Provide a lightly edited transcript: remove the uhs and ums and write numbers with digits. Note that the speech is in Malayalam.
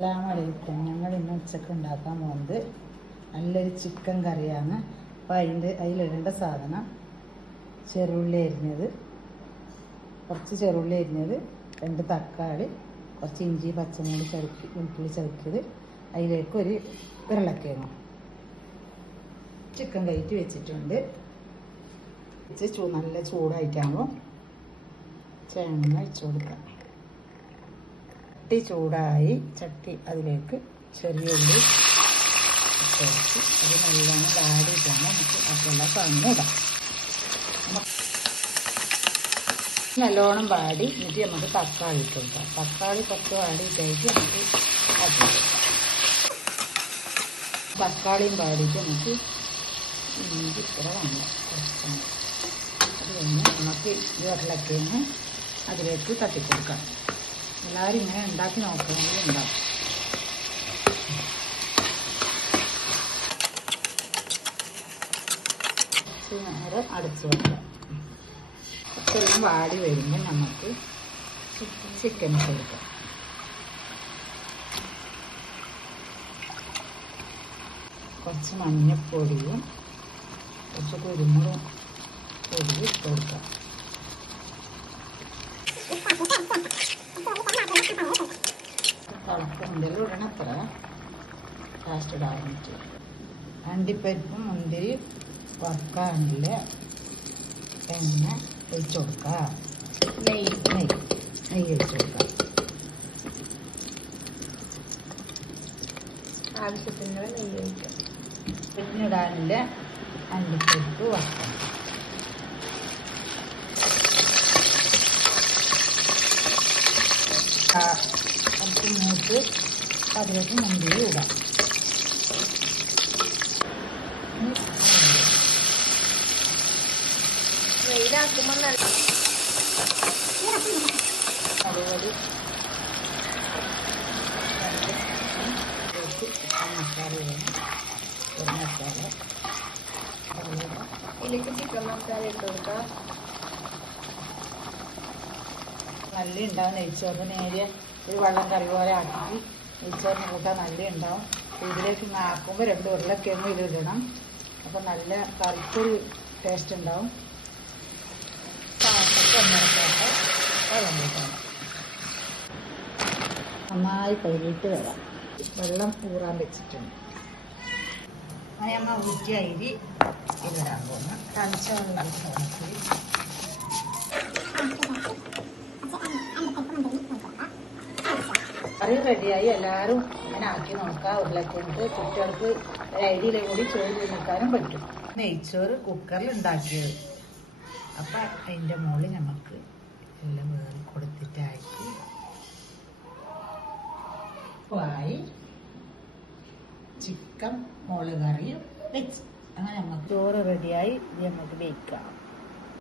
അസ്സലാമലൈക്കും. ഞങ്ങൾ ഇന്ന് ഉച്ചക്ക് ഉണ്ടാക്കാൻ പോകുന്നത് നല്ലൊരു ചിക്കൻ കറിയാണ്. അപ്പോൾ അതിലിടേണ്ട സാധനം ചെറുള്ളി അരിഞ്ഞത്, കുറച്ച് ചെറുള്ളി അരിഞ്ഞത്, 2 തക്കാളി, കുറച്ച് ഇഞ്ചി പച്ചമുളക് ചതുക്കി വെളുത്തുള്ളി ചതുക്കിയത്, അതിലേക്ക് ഒരു ഉരുളക്കിഴങ്ങ്. ചിക്കൻ കയറ്റി വെച്ചിട്ടുണ്ട്. നല്ല ചൂടായിട്ടാകുമ്പോൾ തേങ്ങ വെച്ച് കൊടുക്കാം. ചട്ടി ചൂടായി, ചട്ടി അതിലേക്ക് ചെറിയ ഉള്ളി ഇട്ട് വെച്ച് അത് നല്ലോണം വാടിയിട്ടാണ് നമുക്ക് മറ്റുള്ള സാധനം ഇടാം. നല്ലോണം വാടി എന്നിട്ട് നമുക്ക് തക്കാളി ഇട്ട് കൊടുക്കാം. തക്കാളി കുറച്ച് വാടിയിട്ടായിട്ട് നമുക്ക് അത് തക്കാളിയും വാടിയിട്ട് നമുക്ക് ഇഞ്ചി ഇത്ര വേണം കുറച്ചാണ്. അത് കഴിഞ്ഞ് നമുക്ക് ഈ ഉരുളക്കിഴങ്ങ് അതിലേക്ക് തട്ടിക്കൊടുക്കാം. എല്ലാവരും ഇങ്ങനെ ഉണ്ടാക്കി നോക്കണമെങ്കിൽ ഉണ്ടാവും. നേരം അടച്ചു വെക്കാം. ഇത്രയും വാടി വരുമ്പോൾ നമുക്ക് ചിക്കൻ കൊടുക്കാം. കുറച്ച് മഞ്ഞപ്പൊടിയും കുറച്ച് കുരുമുളക് പൊടിയും ഇട്ട് കൊടുക്കാം. തിളക്കുമ്പോൾ ഇടണം. അത്ര ലാസ്റ്റ് ഇടാൻ പറ്റും. അണ്ടിപ്പരിപ്പും മുന്തിരി വറുക്കാനുള്ള എണ്ണ ഒഴിച്ചു കൊടുക്കുക. നെയ്യ് ഒഴിച്ചു കൊടുക്കുക. ആവശ്യത്തിന് നെയ്യ് ഒഴിക്കുക. പിന്നിടാനുള്ള അണ്ടിപ്പരിപ്പ് വറുക്കണം. കുറച്ച് മൂത്ത് അതിലേക്ക് മുന്തിരി ഇടാം. അതുപോലെ മസാല ഇടണം. ഒരു മസാല ഇതിലേക്ക് ചിക്കൻ മസാല ഇട്ട് കൊടുക്കാം. നല്ല ഉണ്ടാവും. നെയ്ച്ചോറിന് നേരിയ ഒരു വെള്ളം കറി പോലെ ആക്കി നെയ്ച്ചോറിന് കൂട്ടാൻ നല്ല ഉണ്ടാവും. ഇതിലേക്ക് ആക്കുമ്പോൾ 2 ഉരുളക്കിഴങ്ങ് ഇതിടണം. അപ്പം നല്ല കറിക്കൊരു ടേസ്റ്റ് ഉണ്ടാവും. വെള്ളം കൂട്ടണം. നന്നായി കഴുകിയിട്ട് വരാം. വെള്ളം ഊറാൻ വെച്ചിട്ടുണ്ട്. അങ്ങനെ നമ്മൾ ഊറ്റിയ അരി ഇതിടാൻ പോകുന്നു. തളിച്ച വെള്ളം കറി റെഡിയായി. എല്ലാവരും ഇങ്ങനെ ആക്കി നോക്കാം. ഉരുളക്കിഴങ്ങ് കുട്ടികൾക്ക് ഒരു ഐഡിയയിലെ കൂടി ചോറ് തിന്നിക്കാനും പറ്റും. നെയ്ച്ചോറ് കുക്കറിൽ ഉണ്ടാക്കിയത്. അപ്പം അതിൻ്റെ മുകളിൽ നമുക്ക് എല്ലാം വേറി കൊടുത്തിട്ടാക്കി ആയി ചിക്കൻ മുളക് കറിയും വെച്ച് അങ്ങനെ നമുക്ക് ചോറ് റെഡിയായി. ഇത് നമുക്ക് വേവിക്കാം.